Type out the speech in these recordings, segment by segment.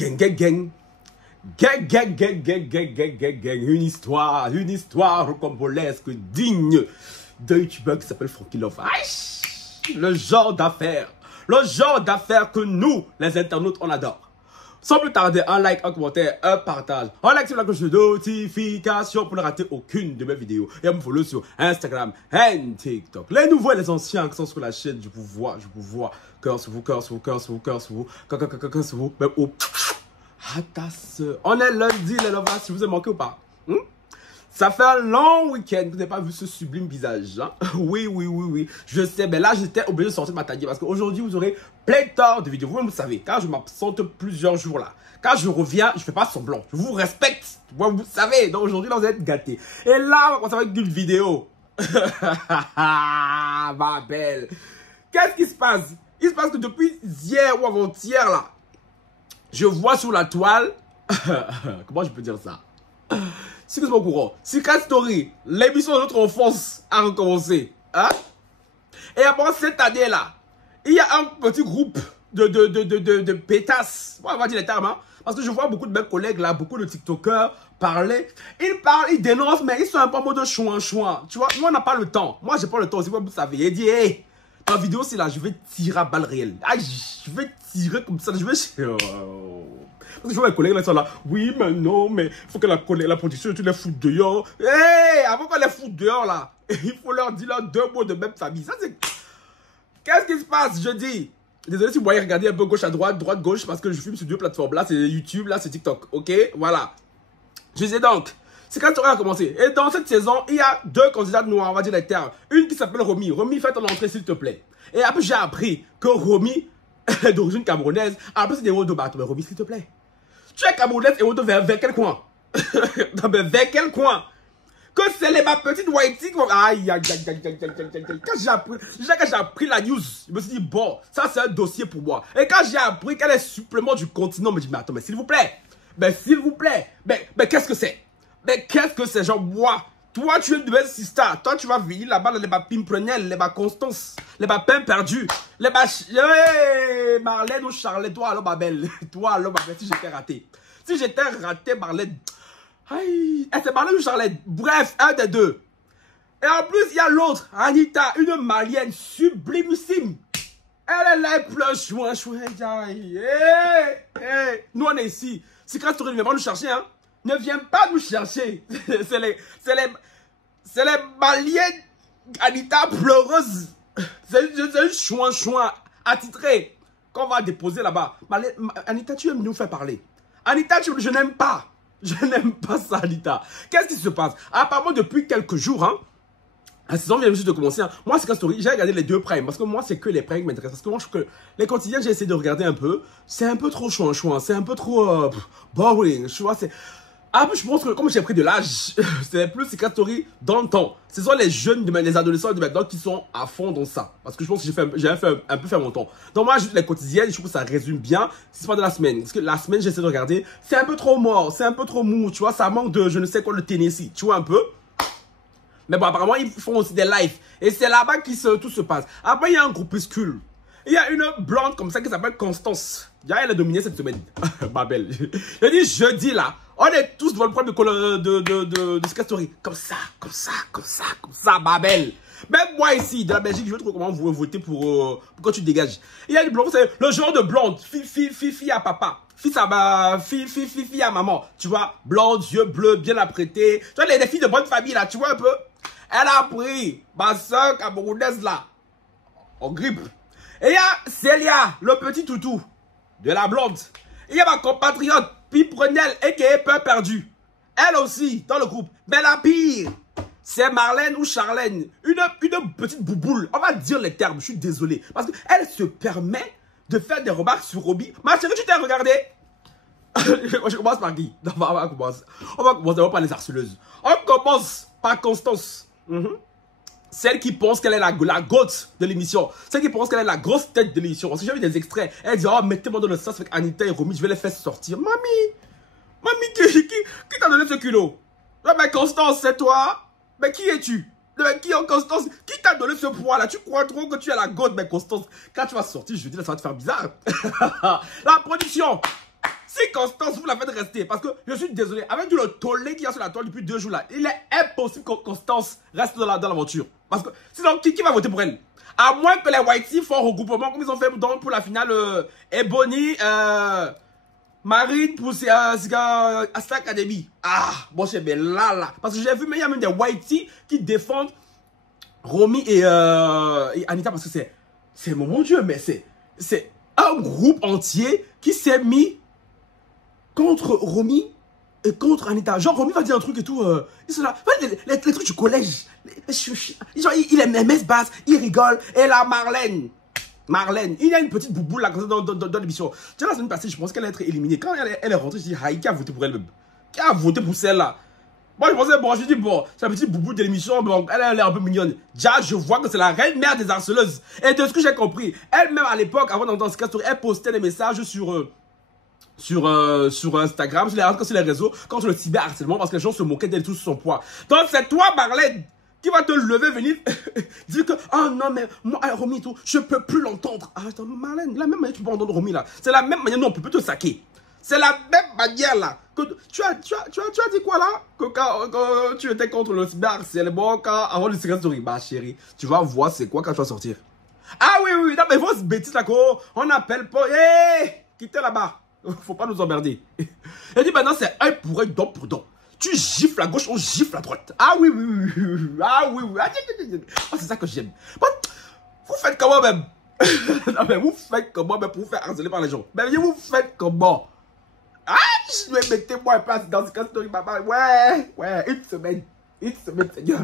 Gang, gang, gang. Gang, gang, gang, gang, gang, gang, gang, gang. Une histoire rocambolesque digne d'un youtubeur qui s'appelle Franky Love. Aïe, le genre d'affaires que nous, les internautes, on adore. Sans plus tarder, un like, un commentaire, un partage. Un like sur la cloche de notification pour ne rater aucune de mes vidéos. Et à me follow sur Instagram et TikTok. Les nouveaux et les anciens qui sont sur la chaîne, je vous vois. Cœur sur vous, cœur sur vous, cœur sur vous, cœur sur vous, cœur sur vous. Même au... Ah, ta soeur. On est lundi, les lovers, si vous avez manqué ou pas. Ça fait un long week-end que vous n'avez pas vu ce sublime visage. Hein? Oui. Je sais, mais là, j'étais obligé de sortir de ma taille parce qu'aujourd'hui, vous aurez pléthore de vidéos. Vous le savez, quand je m'absente plusieurs jours là, quand je reviens, je ne fais pas semblant. Je vous respecte. Vous savez, donc aujourd'hui, là, vous êtes gâtés. Et là, on va commencer avec une vidéo. Ma belle. Qu'est-ce qui se passe? Il se passe que depuis hier ou avant-hier là, je vois sur la toile, comment je peux dire ça? Si vous êtes au courant, Secret Story, l'émission de notre enfance a recommencé. Hein? Et après cette année-là, il y a un petit groupe de pétasses. On va dire les termes, hein? Parce que je vois beaucoup de mes collègues là, beaucoup de TikTokers parler. Ils parlent, ils dénoncent, mais ils sont un peu en mode chouin. Tu vois, nous on n'a pas le temps. Moi j'ai pas le temps aussi, vous savez. Il dit, hey, ta vidéo c'est là, je vais tirer à balles réelles. Aïe, je vais tirer comme ça, je vais... Parce que je vois mes collègues là, ils sont là. Oui, mais non, mais il faut que la production, tu les foutes dehors. Hé, hey, avant qu'on les foute dehors là, il faut leur dire là deux mots de même famille. Ça c'est... Qu'est-ce qui se passe, je dis? Désolé si vous voyez regarder un peu gauche à droite, droite gauche, parce que je filme sur deux plateformes. Là c'est YouTube, là c'est TikTok, ok? Voilà. Je disais donc, c'est quand on a commencé. Et dans cette saison, il y a deux candidates noires, on va dire les termes. Une qui s'appelle Romy. Romy, fais ton entrée s'il te plaît. Et après j'ai appris que Romy, d'origine camerounaise, après c'est des héros de bateau. Mais Romy, s'il te plaît. Tu es camerounaise et auto vers quel coin? Non, mais vers quel coin? Que c'est ma petite whitey. Aïe. Quand j'ai appris la news, je me suis dit, bon, ça c'est un dossier pour moi. Et quand j'ai appris qu'elle est supplément du continent, je me dis, mais attends, mais s'il vous plaît. Mais qu'est-ce que c'est? Mais qu'est-ce que c'est? Genre, moi, toi, tu es une nouvelle sister. Toi, tu vas venir là-bas, les bas Pimprenel, les bas Constance, les bas Pain perdu, les bas... Hey, Marlène ou Charlotte, toi, alors, ma belle. Toi, alors, ma belle, si j'étais raté. Si j'étais raté, Marlène... Aïe, c'est Marlène ou Charlotte. Bref, un des deux. Et en plus, il y a l'autre, Anita, une malienne sublimissime. Elle est là, elle pleure, chouin. Hey. Nous, on est ici. Si Secret Story ne vient pas nous chercher, hein. Ne viens pas nous chercher. C'est les maliennes Anita pleureuses. C'est une chouin attitré qu'on va déposer là-bas. Anita, tu aimes nous faire parler. Anita, je n'aime pas. Je n'aime pas ça, Anita. Qu'est-ce qui se passe? Apparemment, depuis quelques jours, hein, la saison vient juste de commencer. Hein. Moi, Secret Story, j'ai regardé les deux primes. Parce que moi, c'est que les primes qui m'intéressent. Parce que moi, je trouve que les quotidiens, j'ai essayé de regarder un peu. C'est un peu trop chouin. C'est un peu trop boring. Tu vois, c'est... Après, je pense que comme j'ai pris de l'âge, c'est plus Secret Story dans le temps. Ce sont les jeunes, les adolescents de maintenant qui sont à fond dans ça. Parce que je pense que j'ai un peu fait mon temps. Donc moi, juste les quotidiennes, je trouve que ça résume bien. C'est pas de la semaine. Parce que la semaine, j'essaie de regarder. C'est un peu trop mort, c'est un peu trop mou, tu vois. Ça manque de, je ne sais quoi, le Tennessee, tu vois un peu. Mais bon, apparemment, ils font aussi des lives. Et c'est là-bas que tout se passe. Après, il y a un groupuscule. Il y a une blonde comme ça qui s'appelle Constance. Elle a dominé cette semaine. Ma belle. Je dis jeudi là. On est tous devant le problème de Secret Story. Comme ça, ma belle. Même moi ici, de la Belgique, je veux trop comment vous votez pour que tu dégages. Il y a une blonde, c'est le genre de blonde. Fille à papa. Fille à maman. Tu vois, blonde, yeux bleus, bien apprêtée. Tu vois, les filles de bonne famille là, tu vois un peu. Elle a pris ma soeur camerounaise là. En grippe. Et il y a Célia, le petit toutou de la blonde. Il y a ma compatriote, Pimprenel, a.k.a. Peur perdu. Elle aussi, dans le groupe. Mais la pire, c'est Marlène ou Charlène. Une petite bouboule. On va dire les termes, je suis désolé. Parce qu'elle se permet de faire des remarques sur Roby. Ma chérie, tu t'es regardé? Je commence par qui? Non, on va commencer par les harceleuses. On commence par Constance. Celle qui pense qu'elle est la goth de l'émission. Celle qui pense qu'elle est la grosse tête de l'émission. Parce que j'ai vu des extraits. Elle dit, oh, mettez-moi dans le sens avec Anita et Romy, je vais les faire sortir. Mamie, qui t'a donné ce culot? Non, mais Constance, c'est toi? Mais qui es-tu? Mais qui est Constance? Qui t'a donné ce poids là? Tu crois trop que tu es la goth, mais Constance, quand tu vas sortir jeudi, là, ça va te faire bizarre. La production. Si Si Constance, vous la faites rester, parce que je suis désolé, avec tout le tollé qu'il y a sur la toile depuis 2 jours là, il est impossible que Constance reste dans l'aventure. Parce que sinon, qui va voter pour elle? À moins que les Whitey font regroupement comme ils ont fait pour la finale Ebony, Marine pour Star Academy. Ah, bon, c'est bien là. Parce que j'ai vu, mais il y a même des Whitey qui défendent Romy et Anita parce que c'est mon Dieu, mais c'est un groupe entier qui s'est mis contre Romy et contre Anita. Genre, Romy va dire un truc et tout. Ils sont là. Les trucs du collège. Genre, il est MS basse, il rigole. Et là, Marlène, il y a une petite boubou là dans l'émission. Tu vois, la semaine passée, je pense qu'elle allait être éliminée. Quand elle est rentrée, je dis, qui a voté pour elle-même? Qui a voté pour celle-là? Moi, je pensais, bon, je dis, bon, c'est la petite boubou de l'émission, bon, elle a l'air un peu mignonne. Déjà, je vois que c'est la reine mère des harceleuses. Et de ce que j'ai compris, elle-même à l'époque, avant d'entendre ce story, elle postait des messages sur Instagram, sur les réseaux, contre le cyberharcèlement, parce que les gens se moquaient d'elle tout sur son poids. Donc, c'est toi, Marlène, qui va te lever, venir dire que, oh non, mais moi, Romy et tout, je peux plus l'entendre. Ah, attends, Marlène, la même manière que tu peux entendre Romy là, c'est la même manière, non, on peut te saquer. C'est la même manière là. Que tu as dit quoi là? Que quand tu étais contre le cyberharcèlement, avant le secret story. Bah chérie, tu vas voir c'est quoi quand tu vas sortir. Ah oui, non mais vos bêtises là, on appelle pas. Hé, quittez là-bas. Faut pas nous emmerder. Elle dit maintenant c'est œil pour œil, dent pour dent. Tu gifles à gauche, on gifle à droite. Ah oui. Ah oui. Ah, c'est ça que j'aime. Vous faites comment même? Non mais vous faites comment même pour vous faire harceler par les gens? Mais vous faites comment? Ah, je vais mettre moi en place dans ce cas de maman. Ouais, une semaine, Seigneur.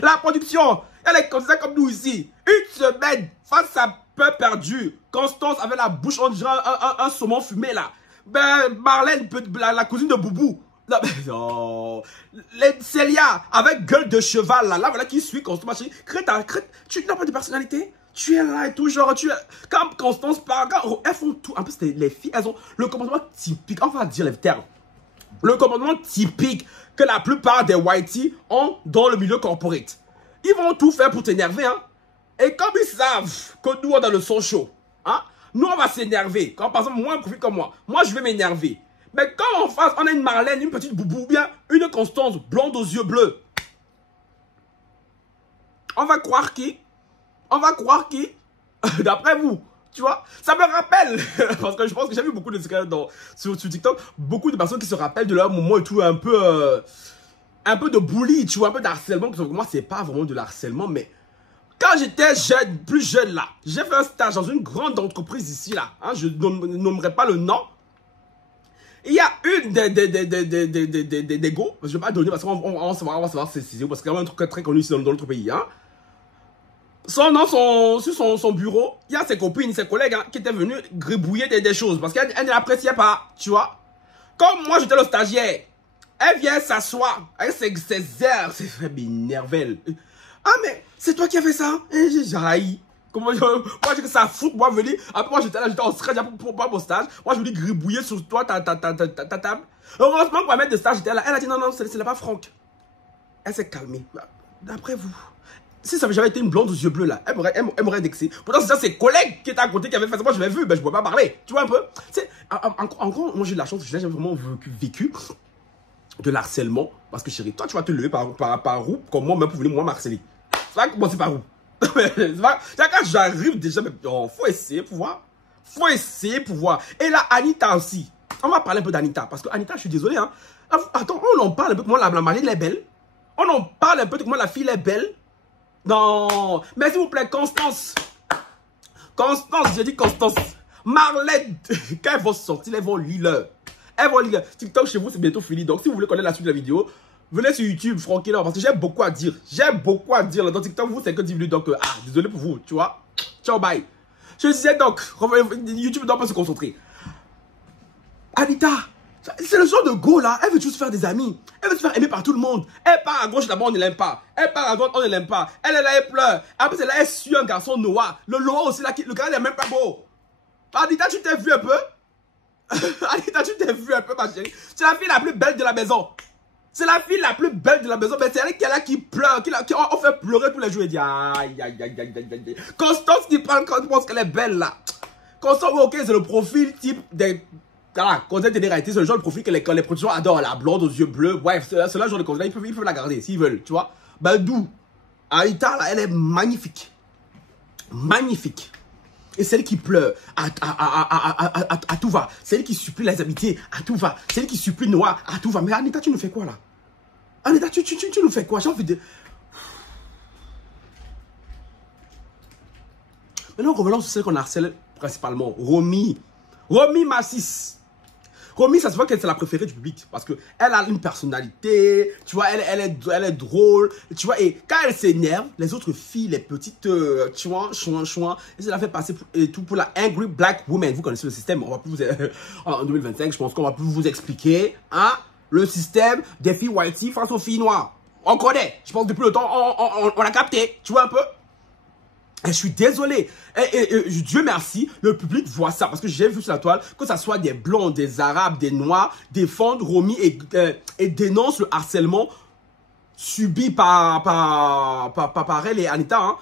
La production, elle est comme ça comme nous ici. Une semaine, face à peur perdue. Constance avait la bouche, on dirait un saumon fumé là. Ben, Marlène, la cousine de Boubou. Non, mais non. Célia, avec gueule de cheval là, voilà qui suit Constance. Crête, tu n'as pas de personnalité? Tu es là et tout, genre, quand Constance parle, elles font tout. En plus, les filles, elles ont le comportement typique, on va dire les termes. Le comportement typique que la plupart des Whitey ont dans le milieu corporate. Ils vont tout faire pour t'énerver, hein. Et comme ils savent que nous, on a le son chaud, hein, nous, on va s'énerver. Quand, par exemple, moi, un profil comme moi, je vais m'énerver. Mais quand en face, on a une Marlène, une petite boubou, ou bien une Constance blonde aux yeux bleus, on va croire qui? D'après vous, tu vois, ça me rappelle, parce que je pense que j'ai vu beaucoup de secrets sur TikTok, beaucoup de personnes qui se rappellent de leur moment et tout, un peu de bully, tu vois, un peu d'harcèlement. Moi, c'est pas vraiment de l'harcèlement, mais quand j'étais jeune, plus jeune là, j'ai fait un stage dans une grande entreprise ici là, hein, je nommerai pas le nom. Il y a une des go, je vais pas donner parce qu'on va savoir c'est parce qu'il y a un truc très connu ici dans notre pays, hein. Sur son bureau, il y a ses copines, ses collègues hein, qui étaient venus gribouiller des choses parce qu'elle ne l'appréciait pas, tu vois. Comme moi, j'étais le stagiaire, elle vient s'asseoir avec ses airs, c'est m'énerver. Ah, mais c'est toi qui as fait ça? Et j'ai jailli. Moi, j'ai que ça fout, moi, venir. Après, moi, j'étais là, j'étais en stress pour mon stage. Moi, je voulais gribouiller sur toi, ta table. Heureusement, pour la maître de stage, j'étais là. Elle a dit non, c'est pas Franck. Elle s'est calmée. D'après vous. Si j'avais été une blonde aux yeux bleus là, elle m'aurait indexé. Pourtant, c'est ça, ses collègues qui étaient à côté qui avaient fait ça. Moi, je l'ai vu, ben, je ne pouvais pas parler. Tu vois un peu? Encore, moi, j'ai eu la chance, j'ai vraiment vécu de l'harcèlement. Parce que chérie, toi, tu vas te lever par où? Comme moi, même pour venir moi m'harceler. Ça va commencer par où? Quand j'arrive déjà, faut essayer pour voir. Faut essayer pour voir. Et là, Anita aussi. On va parler un peu d'Anita. Parce que Anita, je suis désolé. Hein. Attends, on en parle un peu comment la mariée elle est belle. On en parle un peu de comment la fille est belle. Non, mais s'il vous plaît, Constance, j'ai dit Constance. Marlène, quand elles vont sortir, elles vont lire. TikTok chez vous, c'est bientôt fini. Donc, si vous voulez connaître la suite de la vidéo, venez sur YouTube, Francky, parce que j'ai beaucoup à dire. Dans TikTok, vous, c'est que 10 minutes. Donc, désolé pour vous, tu vois. Ciao, bye. Je disais donc, YouTube doit pas se concentrer. Anita, c'est le genre de go là, elle veut juste faire des amis. Elle veut se faire aimer par tout le monde. Elle part à gauche, là-bas, on ne l'aime pas. Elle part à droite, on ne l'aime pas. Elle est là, elle pleure. Après, c'est là, elle suit un garçon Noah. Le Noah aussi, là, le gars, il n'est même pas beau. Anita, tu t'es vu un peu? Anita, tu t'es vu un peu, ma chérie? C'est la fille la plus belle de la maison. C'est la fille la plus belle de la maison. Mais c'est elle qui est là, qui pleure, qui on fait pleurer tous les jours. Et dit, aïe. Constance qui parle quand tu penses qu'elle est belle, là. Constance, ok, c'est le profil type des voilà, Considère télé-réalité, c'est le genre de profil que les productions adorent. La blonde aux yeux bleus, bref, c'est le genre de Considère, ils peuvent la garder s'ils veulent, tu vois. Ben d'où Anita, là, elle est magnifique. Magnifique. Et celle qui pleure à tout va. Celle qui supplie les amitiés à tout va. Celle qui supplie Noah à tout va. Mais Anita, tu nous fais quoi là? Anita, tu nous fais quoi? J'ai envie de... Maintenant, revenons sur celle qu'on harcèle principalement. Romy. Romy Massis. Romy, ça se voit que c'est la préférée du public. Parce qu'elle a une personnalité. Tu vois, elle est drôle. Tu vois, et quand elle s'énerve, les autres filles, les petites, tu vois, chouin, et ça la fait passer pour la Angry Black Woman. Vous connaissez le système. On va plus vous... en 2025, je pense qu'on va plus vous expliquer. Hein, le système des filles whitey face aux filles noires. On connaît. Je pense depuis le temps, on a capté. Tu vois un peu? Et je suis désolé. Dieu merci, le public voit ça. Parce que j'ai vu sur la toile, que ce soit des blancs, des arabes, des noirs, défendent Romy et dénoncent le harcèlement subi par elle et Anita. Hein.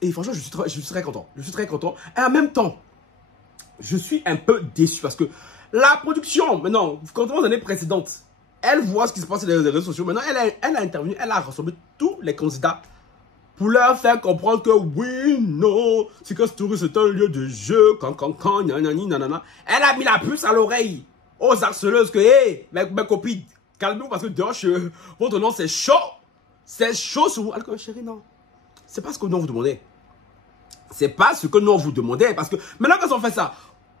Et franchement, je suis très content. Je suis très content. Et en même temps, je suis un peu déçu. Parce que la production, maintenant, quand aux années précédentes, elle voit ce qui se passe sur les réseaux sociaux. Maintenant, elle a intervenu, elle a rassemblé tous les candidats pour leur faire comprendre que oui, non, Secret Story c'est un lieu de jeu, nanana. Elle a mis la puce à l'oreille aux harceleuses que, hé, mes copines, calmez-vous parce que dehors, votre nom c'est chaud. C'est chaud sur vous. Alors, chérie, non. C'est pas ce que nous on vous demandait. C'est pas ce que nous on vous demandait. Parce que maintenant qu'elles ont fait ça,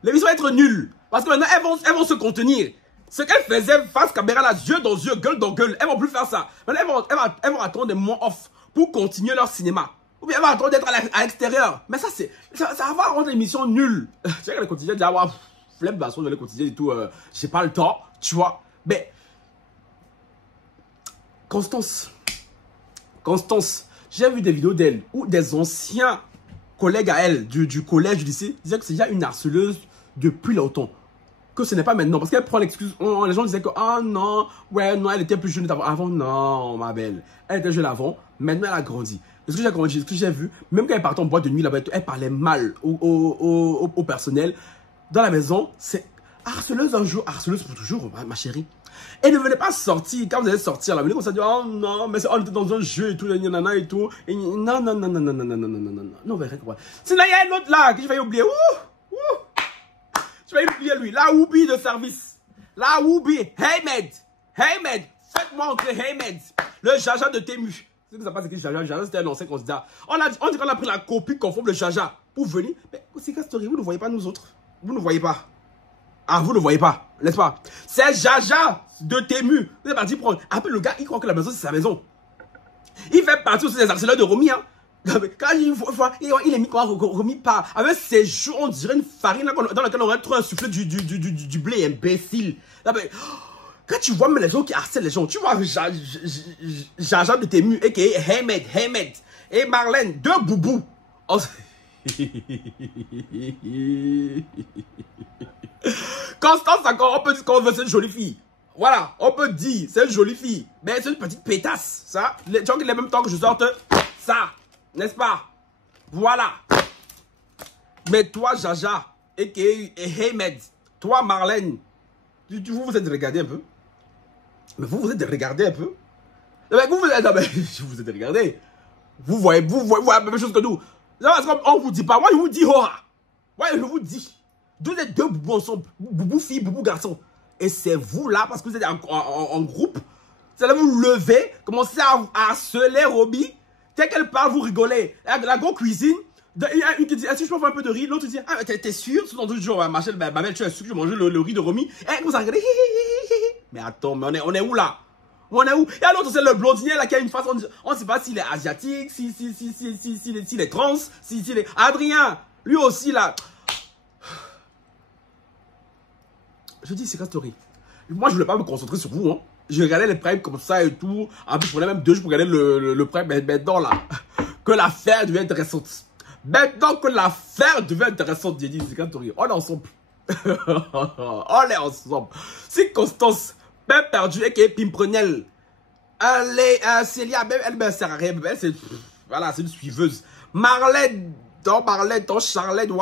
l'émission va être nulle. Parce que maintenant, elles vont se contenir. Ce qu'elles faisaient face caméra là, yeux dans yeux, gueule dans gueule, elles vont plus faire ça. Maintenant, elles vont attendre des mois off pour continuer leur cinéma. Ou bien elles vont attendre d'être à l'extérieur. Mais ça va rendre l'émission nulle. Tu sais que les quotidiens disent, ah, flemme basson dans les quotidiens et tout, j'ai pas le temps, tu vois. Mais, Constance, j'ai vu des vidéos d'elle où des anciens collègues à elle, du collège, du lycée, disaient que c'est déjà une harceleuse depuis longtemps. Que ce n'est pas maintenant. Parce qu'elle prend l'excuse. Les gens disaient que, oh non, ouais, non, elle était plus jeune avant. Non, ma belle. Elle était jeune avant. Maintenant, elle a grandi. Ce que j'ai grandi, ce que j'ai vu, même quand elle partait en boîte de nuit là-bas, elle parlait mal au personnel. Dans la maison, c'est harceleuse un jour, harceleuse pour toujours, ma chérie. Elle ne venait pas sortir. Quand vous allez sortir, elle venait comme ça, dire, oh non, mais on était dans un jeu et tout, nanana et tout. Et non, non, verrez quoi. Sinon, il y a un autre là que je vais oublier. Je vais oublier lui. La Woubi de service. La Woubi. Heymed. Faites-moi entrer Heymed. Le Jaja de Tému. C'est que ça passe écrit Jaja. Jaja, c'était un ancien candidat. On dit qu'on a pris la copie conforme de Jaja pour venir. Mais c'est quelle story? Vous ne voyez pas nous autres. Vous ne voyez pas. Ah, vous ne voyez pas. N'est-ce pas? C'est Jaja de Tému. Vous êtes parti prendre. Après, le gars, il croit que la maison, c'est sa maison. Il fait partie aussi des harceleurs de Romy. Hein. Quand il est mis quoi, Romy part avec ses joues, on dirait une farine là, dans laquelle on aurait trop insufflé du blé, imbécile. Quand tu vois les gens qui harcèlent les gens, tu vois Jaja de Tému et qui est Heymed et Marlène, deux boubous. Oh. Constance encore, on peut dire qu'on veut c'est une jolie fille. Voilà, on peut dire c'est une jolie fille, mais c'est une petite pétasse, ça. Tu vois qu'il est même temps que je sorte ça. N'est-ce pas? Voilà. Mais toi, Jaja, et Heymed, toi, Marlène, vous êtes regardé un peu? Mais vous êtes regardé un peu? Mais vous êtes regardé. Vous voyez la même chose que nous. On vous dit pas. Moi, je vous dis, moi, je vous dis. Vous êtes deux boubous ensemble. Boubou fille, boubou garçon. Et c'est vous là, parce que vous êtes en groupe. Vous allez vous lever, commencer à harceler Romy. Dès qu'elle parle, vous rigolez. La grande cuisine, il y a une qui dit, est-ce que je peux avoir un peu de riz? L'autre dit, ah, t'es sûr? Tout le jour, ma belle, tu es sûr que je mange le riz de Romy? Et vous regardez, mais attends, mais on est où là? On est où? Et l'autre, c'est le blondinier là qui a une face, on ne sait pas s'il est asiatique, s'il est trans, s'il est... Adrien, lui aussi là. Je dis, c'est quoi story? Moi, je ne voulais pas me concentrer sur vous, hein. Je regardais les primes comme ça et tout. En plus, je prenais même 2 jours pour regarder le prime. Mais maintenant, là, que l'affaire devient intéressante. Maintenant que l'affaire devient intéressante, j'ai dit, c'est quand on est ensemble. On est ensemble. Si Constance, même perdue, et qui est Pimprenel, Célia, même elle ne sert à rien. Voilà, c'est une suiveuse. Marlène, ton Charlène,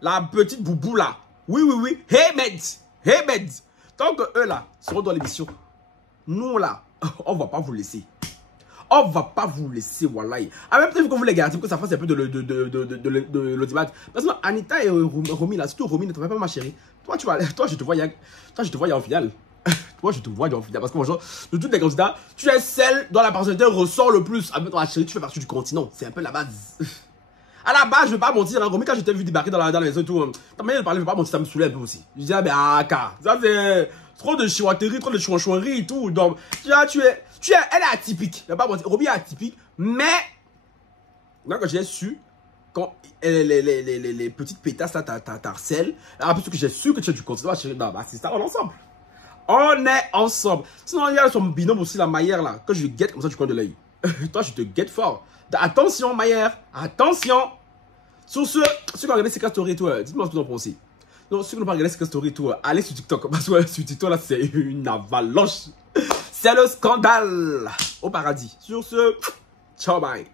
la petite boubou là. Oui. Heymed, Hey, bed. Tant que eux là seront dans l'émission, nous là, on va pas vous laisser. On va pas vous laisser, wallahi. Ah, même peut-être que vous les gardez, que ça fasse un peu de l'audimat. Parce que Anita et Romy, là, surtout Romy, ne te fais pas, ma chérie. Toi, je te vois en finale. Toi, je te vois en finale. Parce que, franchement, de tous les candidats, tu es celle dont la personnalité ressort le plus. Avec toi, ma chérie, tu fais partie du continent. C'est un peu la base. À la base, je vais pas mentir, hein, Romy, quand je t'ai vu débarquer dans la maison et tout, ta manière de parler, je vais pas mentir, ça me saoulait un peu aussi. Je dis, ah, mais ça c'est trop de chihuaterie, trop de chouanchouannerie et tout. Donc, elle est atypique. Je vais pas mentir, Romy est atypique, mais, là, quand j'ai su, quand les petites pétasses là t'harcèlent, après que j'ai su que tu es du continent, c'est ça, on est ensemble. On est ensemble. Sinon, il y a son binôme aussi, la Maillère là, que je guette comme ça du coin de l'œil. Toi, je te guette fort. Attention, Maillère, attention. Sur ceux qui ont regardé ces stories et tout, dites-moi ce que vous en pensez. Non, ceux qui n'ont pas regardé ces stories et tout, allez sur TikTok. Parce que sur TikTok, là, c'est une avalanche. C'est le scandale au paradis. Sur ce, ciao, bye.